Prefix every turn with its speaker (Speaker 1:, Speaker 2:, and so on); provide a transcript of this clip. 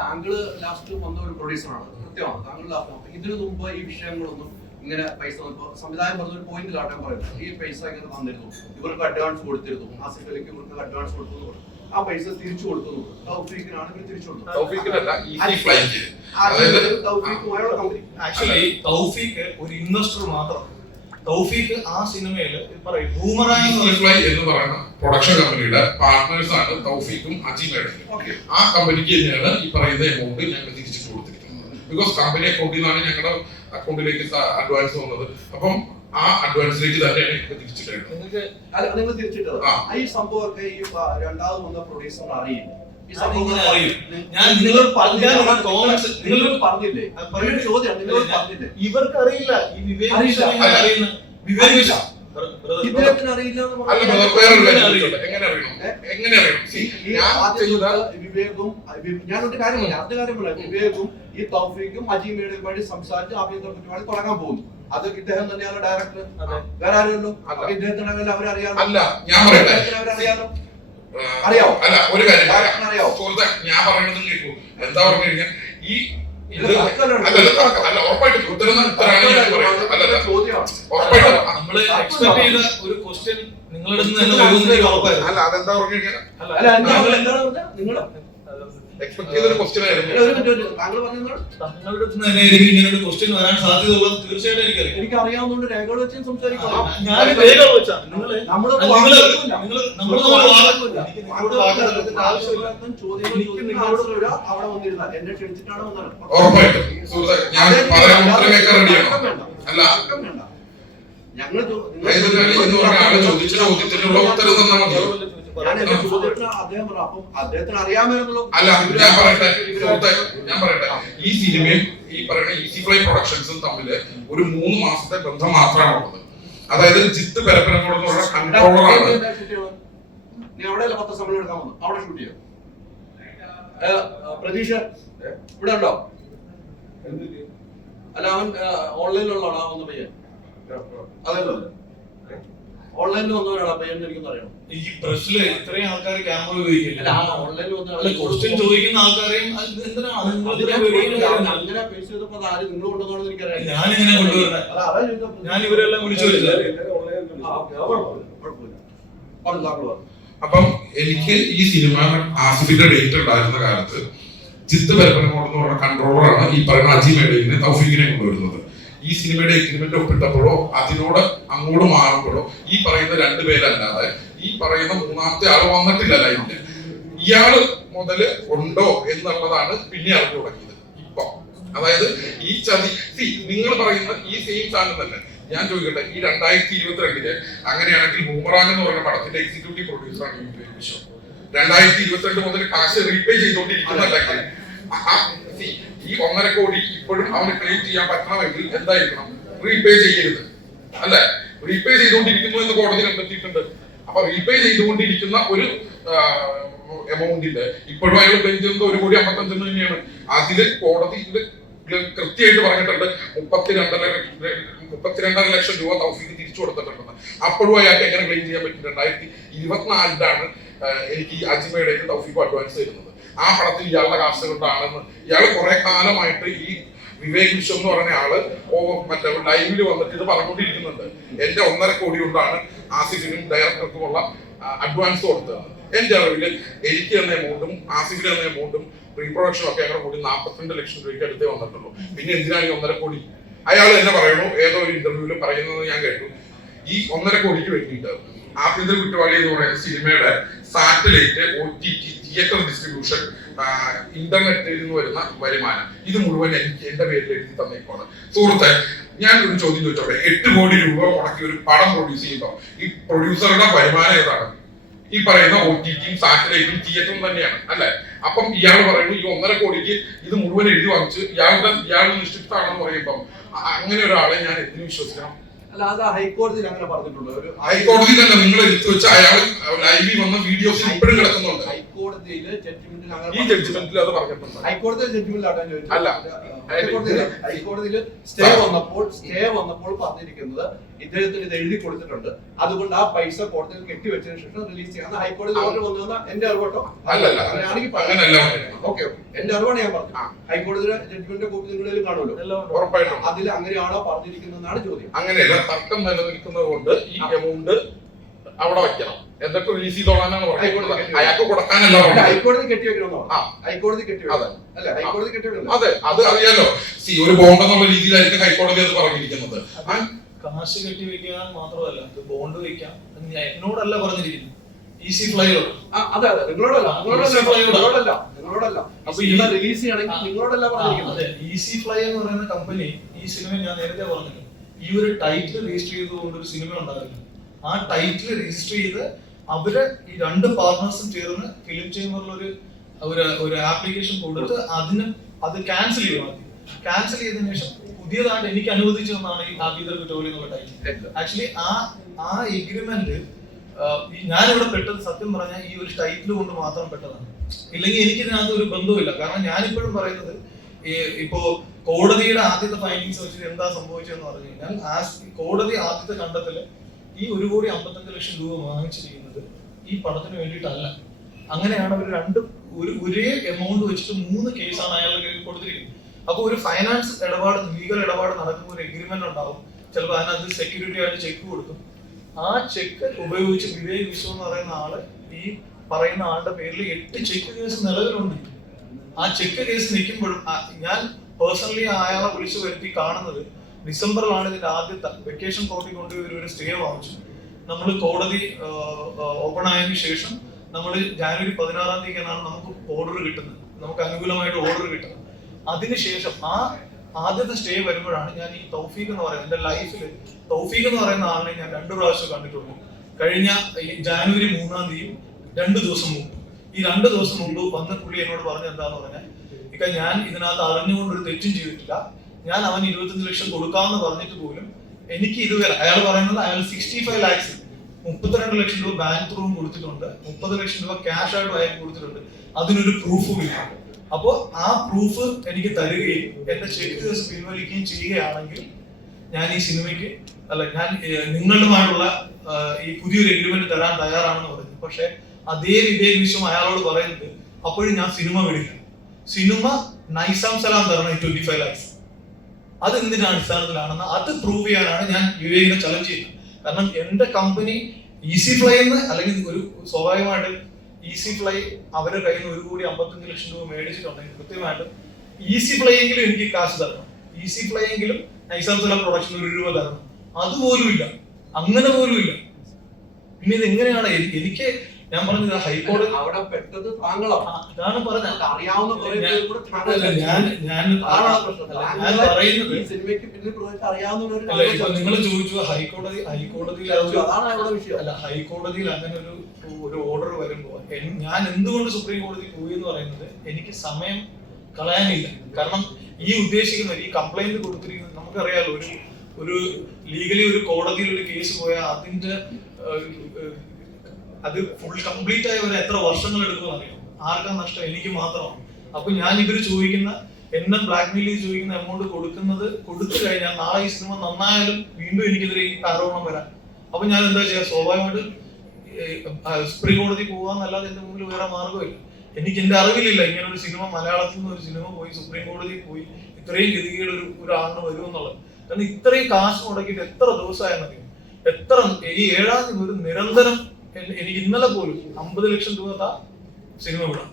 Speaker 1: താങ്കൾ ലാസ്റ്റ് വന്ന ഒരു പ്രൊഡ്യൂസറാണ് കൃത്യമാണ്. താങ്കൾ ലാസ്റ്റ് അപ്പൊ ഇതിനു മുമ്പ് ഈ വിഷയങ്ങളൊന്നും ഇങ്ങനെ പൈസ സംവിധാനം പറഞ്ഞ ഒരു പോയിന്റ് കാട്ടാൻ പറയുന്നത്. ഈ പൈസ ഇങ്ങനെ തന്നിരുന്നു. ഇവർക്ക് അഡ്വാൻസ് കൊടുത്തിരുന്നു. ആസിഫ് അലിക്ക് ഇവർക്ക് അഡ്വാൻസ് കൊടുത്തു എന്ന് പറഞ്ഞു. ആ പൈസ തിരിച്ചു കൊടുത്തു. തൗഫീഖിനാണ് ഇവർ തിരിച്ചു കൊടുത്തത്. തൗഫീഖുമായുള്ള കമ്പനി
Speaker 2: ആക്ച്വലി തൗഫീഖ് ഒരു ഇൻവെസ്റ്റർ മാത്രം തൗഫീഖ് ആ സിനിമയിൽ പറയും എന്ന് പറയുന്ന
Speaker 3: പ്രൊഡക്ഷൻ കമ്പനിയുടെ പാർട്ട്നേഴ്സ് ആണ് തൗഫീഖും
Speaker 1: ഓക്കെ
Speaker 3: ആ കമ്പനിക്ക് തന്നെയാണ് ഈ പറയുന്ന എമൗണ്ട് ഞങ്ങൾ തിരിച്ചു കൊടുത്തിരിക്കുന്നത്. ബിക്കോസ് കമ്പനി അക്കൗണ്ടിൽ നിന്നാണ് ഞങ്ങളുടെ അക്കൗണ്ടിലേക്ക് അഡ്വാൻസ് വന്നത്. അപ്പം ആ അഡ്വാൻസിലേക്ക് തന്നെയാണ് ഇപ്പൊ തിരിച്ചിട്ടുള്ളത്
Speaker 2: നിങ്ങൾക്ക്
Speaker 1: അല്ല നിങ്ങൾ തിരിച്ചിട്ടത്. ഈ സംഭവമൊക്കെ ഈ രണ്ടാമത് വന്ന പ്രൊഡ്യൂസർ അറിയില്ല?
Speaker 2: ഇവർക്ക് അറിയില്ല. ഈ വിവേക്
Speaker 1: ഞാനൊരു കാര്യം പറയാം. അടുത്ത കാര്യം പറയാം. വിവേകും ഈ തൗഫീഖും അജീമയുടെ വേണ്ടി സംസാരിച്ച് ആഭ്യന്തര കുറ്റവാളി തുടങ്ങാൻ പോകുന്നു. അത് ഇദ്ദേഹം തന്നെയാണ് ഡയറക്ടർ.
Speaker 2: അതെ.
Speaker 1: വേറെ ആരുമല്ലോ. ഇദ്ദേഹത്തിന് അവരറിയാലോ.
Speaker 3: അല്ല ഞാൻ പറയട്ടെ?
Speaker 1: അറിയാവോ?
Speaker 3: അല്ല ഒരു കാര്യം
Speaker 1: അറിയോ?
Speaker 3: സുഹൃത്തെ ഞാൻ പറയുന്നത് കേൾക്കൂ എന്താ പറഞ്ഞു കഴിഞ്ഞാൽ ഈ അല്ല അതെന്താ പറഞ്ഞു? കഴിഞ്ഞാൽ എക്സ്പെക്ട് ചെയ്തൊരു ക്വസ്റ്റ്യൻ ആയിരുന്നു.
Speaker 1: താങ്കൾ
Speaker 2: അടുത്ത് തന്നെ എനിക്ക് ഇങ്ങനെ ഒരു ക്വസ്റ്റ്യൻ വരാൻ സാധ്യതയുള്ളത് തീർച്ചയായിട്ടും എനിക്കറിയാം.
Speaker 1: എനിക്ക് അറിയാവുന്നതുകൊണ്ട് രേഖകൾ വെച്ച് സംസാരിക്കാം.
Speaker 2: ഞാൻ വെച്ചാ. നിങ്ങൾ
Speaker 1: നമ്മൾ
Speaker 2: നിങ്ങൾ
Speaker 1: വാദമില്ല.
Speaker 2: നിങ്ങൾ നമ്മൾ
Speaker 1: നമ്മൾ
Speaker 2: വാദമില്ല.
Speaker 1: വാദമില്ല.
Speaker 2: എനിക്ക് നിങ്ങളോട് വാദത്തിന് ആവശ്യമില്ല.
Speaker 1: ചോദ്യങ്ങൾ
Speaker 2: എനിക്ക്
Speaker 1: ചോദിക്കുന്ന
Speaker 2: നിങ്ങളോട്
Speaker 1: ആളുകൾ വരാം, അവിടെ വന്നിരുന്ന എന്നെ ക്ഷണിച്ചിട്ടാണ് വന്നത്?
Speaker 3: ഉറപ്പായിട്ടും. ഞാൻ പറയാൻ റെഡിയാണ്? അല്ല.
Speaker 1: ഞങ്ങൾ
Speaker 3: ചോദിച്ച ചോദ്യത്തിനുള്ള ഉത്തരം തന്നാൽ മതിയോ അല്ല ഞാൻ പറയട്ടെ. ഞാൻ പറയട്ടെ. ഈ സിനിമയും ഈ പറയുന്ന ഈസി ഫ്ലൈ പ്രൊഡക്ഷൻസും തമ്മിൽ ഒരു മൂന്ന് മാസത്തെ ബന്ധം മാത്രമാണ് ഉള്ളത്. അതായത് ജിത്ത് പരപ്പനോട് എന്ന് പറഞ്ഞ കൺട്രോളറാണ്
Speaker 1: നീ അവിടെയല്ല പത്ത് സമയം എടുക്കാൻ വന്നു അവിടെ ഷൂട്ട് ചെയ്യാം? പ്രതീക്ഷ ഇവിടെ ഉണ്ടോ? അല്ല അവൻ പയ്യൻ അതല്ലോ ഓൺലൈനിൽ വന്ന ഒരാളാ പയ്യൻ എനിക്കൊന്നും അറിയണം?
Speaker 2: ഈ പ്രസ്സിൽ ഇത്രയും ആൾക്കാർ ക്യാമറ ഉപയോഗിക്കില്ല
Speaker 1: അല്ല ആ ഓൺലൈനിൽ വന്ന
Speaker 2: ക്വസ്റ്റ്യൻ ചോദിക്കുന്ന ആൾക്കാരെയും.
Speaker 1: അങ്ങനെ ഫേസ് ചെയ്തപ്പോ അത് ആര് നിങ്ങൾ കൊണ്ടുവന്നാണെന്ന് എനിക്കറിയാം. ഞാൻ അതാ ചോദിച്ചത്.
Speaker 2: ഞാൻ ഇവരെല്ലാം വിളിച്ചു.
Speaker 3: അപ്പം എനിക്ക് ഈ സിനിമ ആസിഫിന്റെ ഡേറ്റ് ഉണ്ടായിരുന്ന കാലത്ത് ജിത്ത് പരപ്പനോട് എന്ന് പറഞ്ഞ കൺട്രോളറാണ് ഈ പറയുന്ന അജി മേഡയിനെ തൗഫീഖിനെ കൊണ്ടുവരുന്നത്. ഈ സിനിമയുടെ എഗ്രിമെന്റ് ഒപ്പിട്ടപ്പോഴോ അതിനോട് അങ്ങോട്ട് മാറുമ്പോഴോ ഈ പറയുന്ന രണ്ടു പേരല്ലാതെ ഈ പറയുന്ന മൂന്നാമത്തെ ആൾ വന്നിട്ടില്ല ലൈനിൽ ഇയാൾ മുതൽ ഉണ്ടോ എന്നുള്ളതാണ് പിന്നെ അറിഞ്ഞു തുടങ്ങിയത് ഇപ്പൊ. അതായത് ഈ ചതി നിങ്ങൾ പറയുന്ന ഈ സെയിം സാധനം തന്നെ. ഞാൻ ചോദിക്കട്ടെ ഈ രണ്ടായിരത്തി ഇരുപത്തിരണ്ടിൽ അങ്ങനെയാണെങ്കിൽ ബൂമറാങ് എന്ന് പറഞ്ഞ പടത്തിന്റെ എക്സിക്യൂട്ടീവ് പ്രൊഡ്യൂസറാണ് വിശ്വം രണ്ടായിരത്തി ഇരുപത്തിരണ്ട് മുതൽ കാശ് റീപേ see, ഈ ഒന്നര കോടി ഇപ്പോഴും അവന് ക്ലെയിം ചെയ്യാൻ പറ്റണമെങ്കിൽ എന്തായിരിക്കണം? റീപേ ചെയ്യരുത്. അല്ലെ? റീപേ ചെയ്തുകൊണ്ടിരിക്കുന്നു എന്ന് കോടതി കണ്ടെത്തിയിട്ടുണ്ട്. അപ്പൊ റീപേ ചെയ്തുകൊണ്ടിരിക്കുന്ന ഒരു എമൗണ്ടിന്റെ ഇപ്പോഴും അയാൾ ക്ലെയിം ചെയ്യുന്നത് ഒരു കോടി അമ്പത്തഞ്ചെന്ന് തന്നെയാണ്. അതിൽ ഇത് കൃത്യമായിട്ട് പറഞ്ഞിട്ടുണ്ട്. മുപ്പത്തിരണ്ടര മുപ്പത്തിരണ്ടര ലക്ഷം രൂപ തൗഫീക്ക് തിരിച്ചു കൊടുത്തിട്ടുണ്ടെന്ന്. അപ്പോഴും അയാൾക്ക് എങ്ങനെ ക്ലെയിം ചെയ്യാൻ പറ്റും രണ്ടായിരത്തി ഇരുപത്തിനാലിലാണ് എനിക്ക് ഈ അജ്മയുടെ തൗഫീഖ് അഡ്വാൻസ് തരുന്നത്. ആ പടത്തിൽ ഇയാളുടെ കാശ് കൊണ്ടാണെന്ന് ഇയാൾ കുറെ കാലമായിട്ട് ഈ വിവേക് വിശ്വം എന്ന് പറഞ്ഞ ആൾ മറ്റേ ലൈവിൽ വന്നിട്ട് ഇത് പറഞ്ഞുകൊണ്ടിരിക്കുന്നുണ്ട്. എന്റെ ഒന്നര കോടി കൊണ്ടാണ് ആസിഫിനും ഡയറക്ടർക്കുമുള്ള അഡ്വാൻസ് കൊടുത്തത്. എന്റെ അറിവിൽ എനിക്ക് തന്നെ എമൗണ്ടും ആസിഫിന് തന്ന എമൗണ്ടും റീപ്രൊഡക്ഷൻ ഒക്കെ അങ്ങനെ കൂടി നാൽപ്പത്തിരണ്ട് ലക്ഷം രൂപയ്ക്ക് അടുത്തേ വന്നിട്ടുള്ളൂ. പിന്നെ എന്തിനാണ് ഈ ഒന്നര കോടി? അയാൾ തന്നെ പറയണു ഏതോ ഒരു ഇന്റർവ്യൂവിൽ പറയുന്നത് ഞാൻ കേട്ടു. ഈ ഒന്നര കോടിക്ക് വേണ്ടിയിട്ട് ആഭ്യന്തര കുറ്റവാളി എന്ന് പറയുന്ന സിനിമയുടെ satellite O T T theatre distribution ഇന്റർനെറ്റിൽ നിന്ന് വരുന്ന വരുമാനം. ഇത് മുഴുവൻ എനിക്ക് എന്റെ പേരിൽ എഴുതി തന്നേക്കാണ് സുഹൃത്തെ ഞാൻ ഒരു ചോദ്യം ചോദിച്ചോട്ടെ? എട്ട് കോടി രൂപ മുടക്കി ഒരു പടം പ്രൊഡ്യൂസ് ചെയ്യുമ്പോൾ ഈ പ്രൊഡ്യൂസറുടെ വരുമാനം ഏതാണ്? ഈ പറയുന്ന ഒ ടി ടിയും സാറ്റലൈറ്റും തിയേറ്ററും തന്നെയാണ് അല്ലെ? അപ്പം ഇയാൾ പറയുന്നു ഈ ഒന്നര കോടിക്ക് ഇത് മുഴുവൻ എഴുതി വാങ്ങിച്ച് ഇയാളുടെ ഇയാളുടെ നിഷ്ടിപ്താണെന്ന് പറയുമ്പം അ- അങ്ങനെ ഒരാളെ ഞാൻ എന്തിനു വിശ്വസിക്കണം?
Speaker 1: അല്ല അത് ഹൈക്കോടതിയിൽ അങ്ങനെ പറഞ്ഞിട്ടുണ്ടോ. ഒരു
Speaker 3: ഹൈക്കോടതിയിലല്ല നിങ്ങൾ എടുത്തു വെച്ച അയാൾ ലൈവിൽ വന്ന വീഡിയോസ് ഇപ്പോഴും കിടക്കുന്നുണ്ട്.
Speaker 1: ഹൈക്കോടതിയിൽ ജഡ്ജ്മെന്റിൽ അങ്ങനെ
Speaker 3: ഈ ജഡ്ജ്മെന്റിൽ അത് പറഞ്ഞിട്ടുണ്ട്.
Speaker 1: ഹൈക്കോടതി ജഡ്ജ്മെന്റിലാട്ടാൻ ചോദിച്ചത്?
Speaker 3: അല്ല.
Speaker 1: ഹൈക്കോടതിയിൽ ഹൈക്കോടതിയിൽ സ്റ്റേ വന്നപ്പോൾ സ്റ്റേ വന്നപ്പോൾ പറഞ്ഞിരിക്കുന്നത് ഇദ്ദേഹത്തിന് ഇത് എഴുതി കൊടുത്തിട്ടുണ്ട്. അതുകൊണ്ട് ആ പൈസ കോടതിയിൽ കെട്ടിവെച്ചതിന് ശേഷം റിലീസ് ചെയ്യാൻ ഹൈക്കോടതി ഓർഡർ വന്നതെന്ന എന്റെ അറിവട്ടോ? അങ്ങനെയാണെങ്കിൽ. ഓക്കെ എന്റെ അറിവാണ് ഞാൻ പറഞ്ഞത്.
Speaker 3: ആ.
Speaker 1: ഹൈക്കോടതിയുടെ ജഡ്ജ്മെന്റ് കോപ്പി നിങ്ങളിൽ കാണുമല്ലോ. അതിൽ അങ്ങനെയാണോ പറഞ്ഞിരിക്കുന്നതെന്നാണ് ചോദ്യം.
Speaker 3: അങ്ങനെയല്ല. തർക്കം നിലനിൽക്കുന്നത് കൊണ്ട് ഈ എമൗണ്ട് അവിടെ വെക്കണം എന്നിട്ട് റിലീസ് ചെയ്തോളാനാണ് പറഞ്ഞത്.
Speaker 1: കെട്ടി
Speaker 3: അയാൾക്ക് കൊടുക്കാനല്ല
Speaker 1: ഹൈക്കോടതി കെട്ടിവെക്കണമെന്നോ
Speaker 3: ആ.
Speaker 1: ഹൈക്കോടതി
Speaker 3: അതെ.
Speaker 1: അല്ല ഹൈക്കോടതി കെട്ടിവെക്കണം
Speaker 3: അതെ അത് അറിയാലോ. സി ഒരു ബോണ്ട് എന്നുള്ള രീതിയിലായിരിക്കും ഹൈക്കോടതി അത് പറഞ്ഞിരിക്കുന്നത്.
Speaker 2: കാശ് കെട്ടി വെക്കാൻ മാത്രമല്ല ബോണ്ട് വെക്കാം ഞാൻ എന്നോടല്ല പറഞ്ഞിരിക്കുന്നു ഈസി ഫ്ലൈയോട്
Speaker 1: അതെ അതെ. നിങ്ങളോടല്ല നിങ്ങളോടല്ല
Speaker 2: ഫ്ലൈ
Speaker 1: നിങ്ങളോടല്ല
Speaker 2: അപ്പൊ
Speaker 1: റിലീസ് ചെയ്യണമെങ്കിൽ നിങ്ങളോടല്ല പറഞ്ഞിരിക്കുന്നത്.
Speaker 2: ഈസി ഫ്ലൈ എന്ന് പറയുന്ന കമ്പനി ഈ സിനിമ ഞാൻ നേരത്തെ പറഞ്ഞില്ല ഈ ഒരു ടൈറ്റിൽ രജിസ്റ്റർ ചെയ്തുകൊണ്ട് ഒരു സിനിമ ഉണ്ടായിരുന്നു. ആ ടൈറ്റിൽ രജിസ്റ്റർ ചെയ്ത് അവർ ഈ രണ്ട് പാർട്ട്നേഴ്സും ചേർന്ന് ഫിലിം ചേംബറിൽ ഒരു ഒരു ഒരു ആപ്ലിക്കേഷൻ കൊടുത്ത് അതിന് അത് ക്യാൻസൽ ചെയ്യും ക്യാൻസൽ ചെയ്തതിനു ശേഷം പുതിയതായിട്ട് എനിക്ക് അനുവദിച്ചു തന്നാണ് ഈ ആബിദർ കുറ്റോളി എന്നുള്ള ടൈറ്റിൽ ആക്ച്വലി ആ ആ എഗ്രിമെന്റ് ഞാൻ ഇവിടെ പെട്ടത് സത്യം പറഞ്ഞാൽ ഈ ഒരു ടൈറ്റിൽ കൊണ്ട് മാത്രം പെട്ടതാണ്. ഇല്ലെങ്കിൽ എനിക്ക് ഇതിനകത്ത് ഒരു ബന്ധവുമില്ല. കാരണം ഞാനിപ്പോഴും പറയുന്നത് ഇപ്പോ കോടതിയുടെ ആദ്യത്തെ ഫൈൻഡിങ്സ് വെച്ചിട്ട് എന്താ സംഭവിച്ചതെന്ന് പറഞ്ഞു കഴിഞ്ഞാൽ കോടതി ആദ്യത്തെ കണ്ടെത്തൽ ഈ ഒരു കോടി അമ്പത്തഞ്ച് ലക്ഷം രൂപ വാങ്ങിച്ചിരിക്കുന്നത് ഈ പണത്തിന് വേണ്ടിയിട്ടല്ല. അങ്ങനെയാണ് അവർ രണ്ട് ഒരു ഒരേ എമൗണ്ട് വെച്ചിട്ട് മൂന്ന് കേസാണ് അയാളുടെ കയ്യിൽ കൊടുത്തിരിക്കുന്നത്. അപ്പൊ ഒരു ഫൈനാൻസ് ഇടപാട് ലീഗൽ ഇടപാട് നടക്കുമ്പോൾ ഒരു എഗ്രിമെന്റ് ഉണ്ടാവും. ചിലപ്പോൾ അതിനകത്ത് സെക്യൂരിറ്റി ആയിട്ട് ചെക്ക് കൊടുക്കും. ആ ചെക്ക് ഉപയോഗിച്ച് വിവേക് വിശ്വ എന്ന് പറയുന്ന ആൾ ഈ പറയുന്ന ആളുടെ പേരിൽ എട്ട് ചെക്ക് കേസ് നിലവിലുണ്ട്. ആ ചെക്ക് കേസ് നിൽക്കുമ്പോഴും ഞാൻ പേഴ്സണലി അയാളെ വിളിച്ചു വരുത്തി കാണുന്നത് ഡിസംബറിലാണ് ഇതിന്റെ ആദ്യത്തെ വെക്കേഷൻ കോടതി കൊണ്ട് ഇവർ ഒരു സ്റ്റേ വാങ്ങിച്ചു. നമ്മൾ കോടതി ഓപ്പൺ ആയതിനു ശേഷം നമ്മൾ ജാനുവരി പതിനാറാം തീയതിക്കാണ് നമുക്ക് ഓർഡർ കിട്ടുന്നത്. നമുക്ക് അനുകൂലമായിട്ട് ഓർഡർ കിട്ടുന്നത്. അതിനുശേഷം ആ ആദ്യത്തെ സ്റ്റേ വരുമ്പോഴാണ് ഞാൻ ഈ തൗഫീഖ് എന്ന് പറയുന്നത് എന്റെ ലൈഫിൽ തൗഫീഖ് എന്ന് പറയുന്ന ആളിനെ ഞാൻ രണ്ടു പ്രാവശ്യം കണ്ടിട്ടുള്ളൂ. കഴിഞ്ഞ ജാനുവരി മൂന്നാം തീയതി രണ്ട് ദിവസം മുമ്പ്. ഈ രണ്ട് ദിവസം മുമ്പ് വന്ന പുള്ളി എന്നോട് പറഞ്ഞ എന്താന്ന് പറഞ്ഞാൽ ഇക്ക ഞാൻ ഇതിനകത്ത് അറിഞ്ഞുകൊണ്ട് ഒരു തെറ്റും ചെയ്തിട്ടില്ല. ഞാൻ അവൻ ഇരുപത്തഞ്ച് ലക്ഷം കൊടുക്കാമെന്ന് പറഞ്ഞിട്ട് പോലും എനിക്ക് ഇതുവരെ അയാൾ പറയുന്നത് അയാൾ സിക്സ്റ്റി ഫൈവ് ലാക്സ് മുപ്പത്തിരണ്ട് ലക്ഷം രൂപ ബാങ്ക് ത്രൂവും കൊടുത്തിട്ടുണ്ട്. മുപ്പത് ലക്ഷം രൂപ ക്യാഷ് ആയിട്ട് അയാൾ കൊടുത്തിട്ടുണ്ട്. അതിനൊരു പ്രൂഫും ഇല്ല. അപ്പോ ആ പ്രൂഫ് എനിക്ക് തരികയും എന്റെ ചെക്ക് കേസ് പിൻവലിക്കുകയും ചെയ്യുകയാണെങ്കിൽ ഞാൻ ഈ സിനിമയ്ക്ക് അല്ല ഞാൻ നിങ്ങളുമായിട്ടുള്ള ഈ പുതിയൊരു എഗ്രിമെന്റ് തരാൻ തയ്യാറാണെന്ന് പറഞ്ഞു. പക്ഷെ അതേ വിവേക് അയാളോട് പറയുന്നത് അപ്പോഴും ഞാൻ സിനിമ വിടില്ല സിനിമ നൈസാം സലാം തരണം ട്വന്റി ഫൈവ് ലാക്സ് അത് എന്തിന്റെ അടിസ്ഥാനത്തിലാണെന്ന് അത് പ്രൂവ് ചെയ്യാനാണ് ഞാൻ വിവേകിനെ ചലഞ്ച് ചെയ്യുന്നത്. കാരണം എന്റെ കമ്പനി ഈസി ഫ്ലൈ എന്ന് അല്ലെങ്കിൽ ഒരു സ്വാഭാവികമായിട്ട് ഈസി ഫ്ലൈ അവരുടെ കയ്യിൽ നിന്ന് ഒരു കോടി അമ്പത്തഞ്ച് ലക്ഷം രൂപ മേടിച്ചിട്ടുണ്ടെങ്കിൽ കൃത്യമായിട്ട് ഈസി ഫ്ലൈ എങ്കിലും എനിക്ക് കാശ് തരണം. ഈസി ഫ്ലൈ എങ്കിലും നൈസാം സലാം പ്രൊഡക്ഷൻ ഒരു രൂപ തരണം. അതുപോലും ഇല്ല അങ്ങനെ പോലും ഇല്ല പിന്നെ ഇത് എങ്ങനെയാണ് എനി- എനിക്ക് ഞാൻ പറഞ്ഞത് ഹൈക്കോടതി
Speaker 1: അവിടെ പെട്ടത് താങ്കളാണ്
Speaker 2: പറഞ്ഞത്.
Speaker 1: അറിയാവുന്ന
Speaker 2: ഞാൻ- ഞാൻ പറയുന്നത്
Speaker 1: സിനിമയ്ക്ക് പിന്നിൽ അറിയാവുന്ന
Speaker 2: നിങ്ങൾ ചോദിച്ചു ഹൈക്കോടതി ഹൈക്കോടതിയിൽ
Speaker 1: അതാണ് അവിടെ വിഷയം.
Speaker 2: അല്ല ഹൈക്കോടതിയിൽ അങ്ങനെ ഒരു ഒരു ഓർഡർ വരുമ്പോൾ ഞാൻ എന്തുകൊണ്ട് സുപ്രീം കോടതി പോയി എന്ന് പറയുന്നത് എനിക്ക് സമയം കളയാനില്ല. കാരണം ഈ ഉദ്ദേശിക്കുന്ന ഈ കംപ്ലൈന്റ് കൊടുത്തിരിക്കുന്നത് നമുക്കറിയാലോ ഒരു ഒരു ലീഗലി ഒരു കോടതിയിൽ ഒരു കേസ് പോയാൽ അതിന്റെ അത് ഫുൾ കംപ്ലീറ്റ് ആയി വരെ എത്ര വർഷങ്ങൾ എടുക്കുമെന്ന് അറിയാം? ആർക്കാ നഷ്ടം? എനിക്ക് മാത്രമാണ് അപ്പൊ ഞാൻ ഇവർ ചോദിക്കുന്ന എന്നെ ബ്ലാക്ക് മെയിൽ ചെയ്ത് ചോദിക്കുന്ന എമൗണ്ട് കൊടുക്കുന്നത് കൊടുത്തു കഴിഞ്ഞാൽ നാളെ ഈ സിനിമ നന്നായാലും വീണ്ടും എനിക്കെതിരെ ഈ ആരോപണം വരാം അപ്പൊ ഞാൻ എന്താ ചെയ്യാ? സ്വാഭാവികമായിട്ട് സുപ്രീം കോടതി പോവാന്നല്ലാതെ എന്റെ മുമ്പിൽ വേറെ മാർഗമില്ല എനിക്ക് എന്റെ അറിവിലില്ല ഇങ്ങനെ ഒരു സിനിമ മലയാളത്തിൽ നിന്ന് ഒരു സിനിമ പോയി സുപ്രീം കോടതി പോയി ഇത്രയും ഗതികേട് ഒരു ഒരാളിന് വരുമെന്നുള്ളത് കാരണം ഇത്രയും കാശ് മുടക്കിയിട്ട് എത്ര ദിവസമായെന്നറിയും എത്ര ഈ ഏഴാം തീയതി ഒരു നിരന്തരം ഇന്നലെ പോലും അമ്പത് ലക്ഷം രൂപ സിനിമ വിടാം